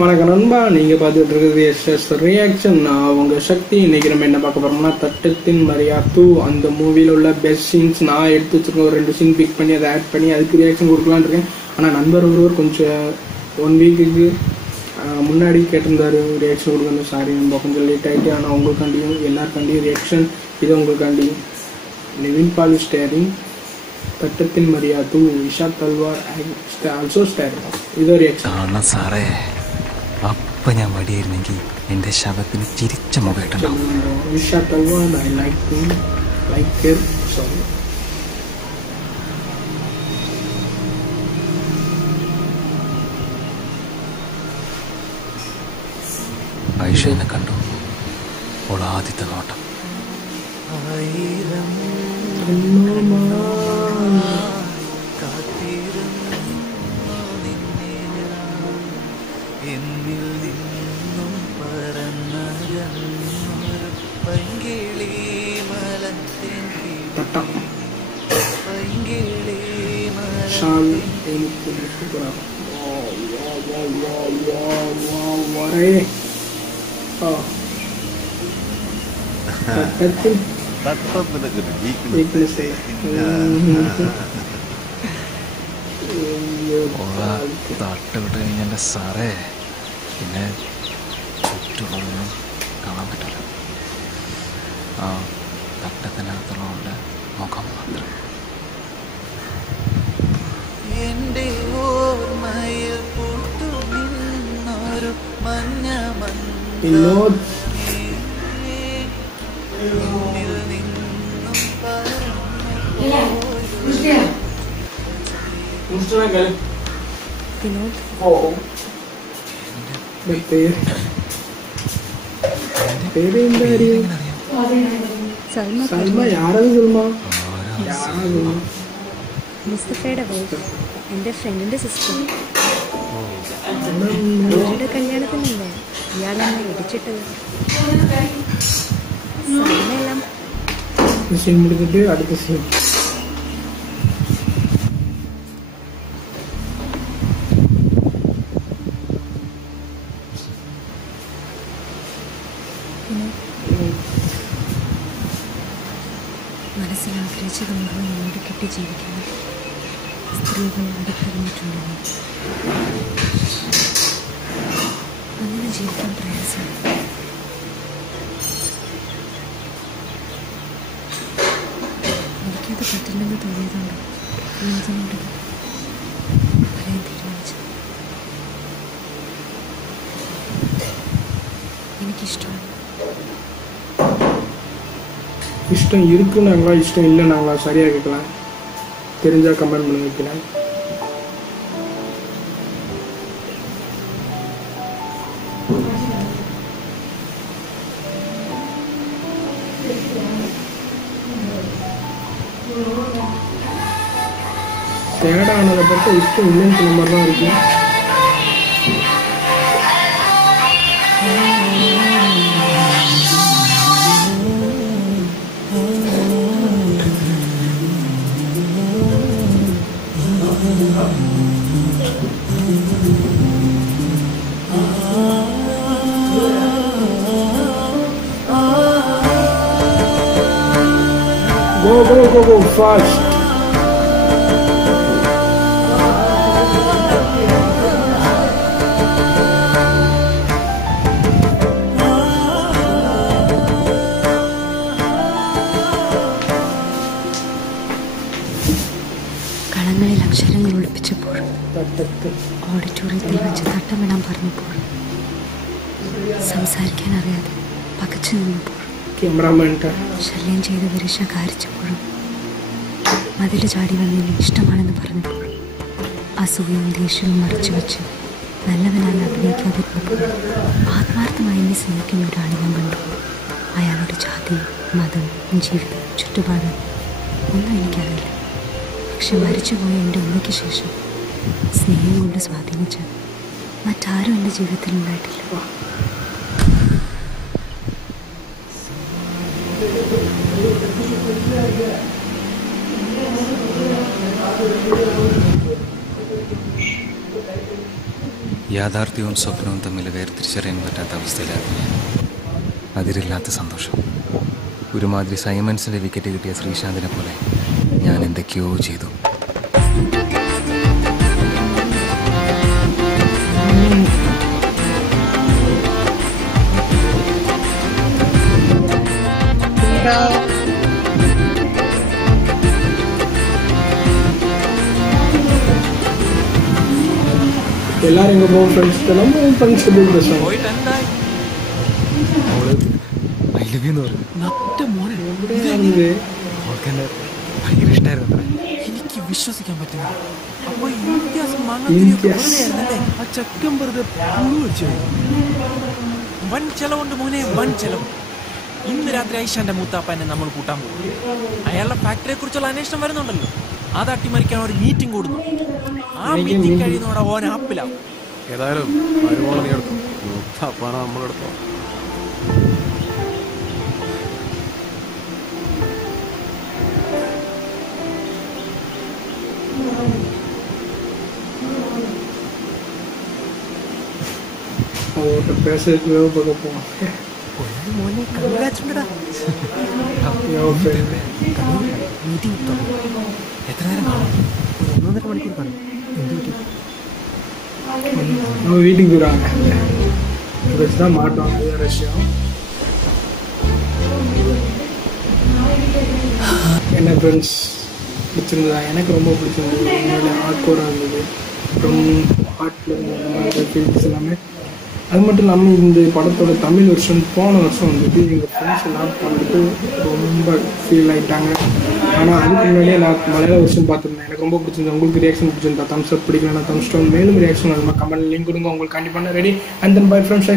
வணக்கம் நண்பா, நீங்கள் பார்த்துட்டு இருக்கிறது எஸ்எஸ் ரியாக்ஷன். நான் உங்கள் சக்தி. இன்னைக்கு நம்ம என்ன பார்க்க போகிறோம்னா, தட்டத்தின் மரியாதை அந்த மூவியில் உள்ள பெஸ்ட் சீன்ஸ் நான் எடுத்து வச்சிருக்கேன். ஒரு 2 சீன் பிக் பண்ணி அதை ஆட் பண்ணி அதுக்கு ரியாக்ஷன் கொடுக்கலான்னு இருக்கேன். ஆனால் நண்பர் ஒருவர் கொஞ்சம் 1 வீக்குக்கு முன்னாடி கேட்டிருந்தாரு ரியாக்ஷன் கொடுக்கணும். சாரி நம்ம கொஞ்சம் லேட் ஆகிட்டு. ஆனால் உங்களுக்காண்டியும் எல்லாருக்காண்டியும் ரியாக்ஷன் இது உங்களுக்காண்டியும். நிவின் பாலு ஸ்டேரிங் தட்டத்தின் மரியாதை, இஷா தல்வார் ஆல்சோ ஸ்டேரிங். இதோ ரியாக்ஷன். സാറേ അപ്പം ഞാൻ മടിയായിരുന്നെങ്കിൽ എൻ്റെ ശവത്തിന് ചിരിച്ച മുഖമായിട്ടുണ്ടാവും. ഇഷാ Talwar, I like her. Sorry. Aisha എന്നെ കണ്ടു. അവൾ ആദ്യത്തെ നോട്ടം. തട്ടുവിട്ട് കഴിഞ്ഞെൻ്റെ സാറേ പിന്നെ ചുറ്റുള്ളതൊന്നും കാണാൻ പറ്റില്ല. ആ തട്ടത്തിനകത്തുള്ള മുഖം മാത്രം. എൻ്റെ ഓർമ്മയിൽ പൂത്തു നിന്നൊരു മഞ്ഞ മുസ്തഫയുടെ വൈഫ്, എൻ്റെ ഫ്രണ്ടിൻ്റെ സിസ്റ്റർ. അവരുടെ കല്യാണത്തിനല്ലേ ഇയാളെന്നെ ഇടിച്ചിട്ടത്. സമയെല്ലാം അടുത്ത സീൻ. മനസ്സിൽ ആഗ്രഹിച്ചത് മുഴുവൻ മൂടിക്കെട്ടി ജീവിക്കുന്നു സ്ത്രീകൾ അടുപ്പിറങ്ങിയിട്ടുണ്ടെന്ന്. അങ്ങനെ ജീവിക്കാൻ പ്രയാസം. എനിക്കത് പറ്റില്ലെന്ന് തോന്നിയതുകൊണ്ട് ഇതിനോട് പറയാൻ തീരുമാനിച്ചു. എനിക്കിഷ്ടമാണ്. இஷ்டம் இருக்குன்னாங்களா இஷ்டம் இல்லைன்னாங்களா சரியாக கேட்கலாம். தெரிஞ்சா கமெண்ட் பண்ணி வைக்கலாம். சேடானதை பார்த்தா இஷ்டம் இல்லைன்னு சொன்ன மாதிரி தான் இருக்கு. Go fast. കളങ്ങളിൽ അക്ഷരങ്ങൾ ഒളിപ്പിച്ചപ്പോൾ, ഓഡിറ്റോറിയത്തിൽ വെച്ച് തട്ടമിടാൻ പറഞ്ഞപ്പോൾ, സംസാരിക്കാൻ അറിയാതെ പകച്ചു നിന്നപ്പോൾ, ശല്യം ചെയ്തവരെ ശകാരിച്ചപ്പോഴും, മതിൽ ചാടി വന്നതിന് ഇഷ്ടമാണെന്ന് പറഞ്ഞപ്പോൾ, അസൂയയും ദേഷ്യവും മറച്ചു വെച്ച് നല്ലവനായി അഭിനയിക്കാതിരുന്നപ്പോൾ, ആത്മാർത്ഥമായി എന്നെ സ്നേഹിക്കുന്ന ഒരാൾ ഞാൻ കണ്ടു. അയാളുടെ ജാതി, മതം, ജീവിതം, ചുറ്റുപാട് ഒന്നും എനിക്കറിയില്ല. പക്ഷെ മരിച്ചുപോയ എൻ്റെ ഉമ്മയ്ക്ക് ശേഷം സ്നേഹം കൊണ്ട് സ്വാധീനിച്ച് മറ്റാരും എൻ്റെ ജീവിതത്തിൽ ഉണ്ടായിട്ടില്ല. യാഥാർത്ഥ്യവും സ്വപ്നവും തമ്മിൽ വേർതിരിച്ചറിയാൻ പറ്റാത്ത അവസ്ഥയിലാണ്. അതിരില്ലാത്ത സന്തോഷം. ഒരുമാതിരി സൈമൺസിൻ്റെ വിക്കറ്റ് കിട്ടിയ ശ്രീശാന്തിനെ പോലെ ഞാൻ എന്തൊക്കെയോ ചെയ്തു. எல்லாரும் எங்கே போவோம் ஃப்ரெண்ட்ஸ் நம்ம ஃப்ரெண்ட்ஸ் எப்படி பேசுவோம் ഭയങ്കര ഇഷ്ടമായിരുന്നു. എനിക്ക് വിശ്വസിക്കാൻ പറ്റില്ല. അപ്പൊ ആ ചക്കൻ വെറുതെ വെച്ചു. വൻ ചെലവുണ്ട് മോനെ, വൻ ചെലവ്. ഇന്ന് രാത്രി ഐഷാന്റെ മൂത്താപ്പനെ നമ്മൾ കൂട്ടാൻ പോകും. അയാളുടെ ഫാക്ടറിയെ കുറിച്ചുള്ള അന്വേഷണം വരുന്നുണ്ടല്ലോ, അത് അട്ടിമറിക്കാൻ ഒരു മീറ്റിംഗ് കൂടുന്നു. ആ മീറ്റിംഗ് കഴിയുന്നോടെ ഓൻ ആപ്പിലാവും. ഏതായാലും വരുവോളം നീ എടുത്തു, മൂത്താപ്പാനെ നമ്മളെടുത്തോ. பேசுறதுக்கு பார்க்க போவோம். എത്ര നേരം കാണും? 1.5 മണിക്കൂർ കാണും. நம்ம வீட்டுக்கு போயிடுவாங்க, வச்சு தான் மாட்டோம். அதுதான் விஷயம். என்ன ஃப்ரெண்ட்ஸ் பிடிச்சிருந்ததா? எனக்கு ரொம்ப பிடிச்சிருந்தது. உண்மையில ஹார்ட்கோராக இருந்தது. அப்புறம் ஹார்ட்டில் இருந்த ஃபீல்ஸ் எல்லாமே. அது மட்டும் இல்லாமல் இந்த படத்தோட தமிழ் வெர்ஷன் போன வருஷம் வந்துட்டு எங்கள் ஃப்ரெண்ட்ஸ் எல்லாம் வந்துட்டு ரொம்ப ஃபீல் ஆகிட்டாங்க. ஆனால் அதுக்கு முன்னாடியே நான் மலையாள வெர்ஷன் பார்த்துருந்தேன். எனக்கு ரொம்ப பிடிச்சிருந்தது. உங்களுக்கு ரியாக்ஷன் பிடிச்சிருந்தா தம்ஸ் அப், பிடிக்கலன்னா தம்ஸ் டவுன். மேலும் ரியாக்ஷன் அதுமாதிரி கமெண்ட் லிங்க் கொடுங்க. உங்களுக்கு கண்டிப்பாக ready. And then bye friends.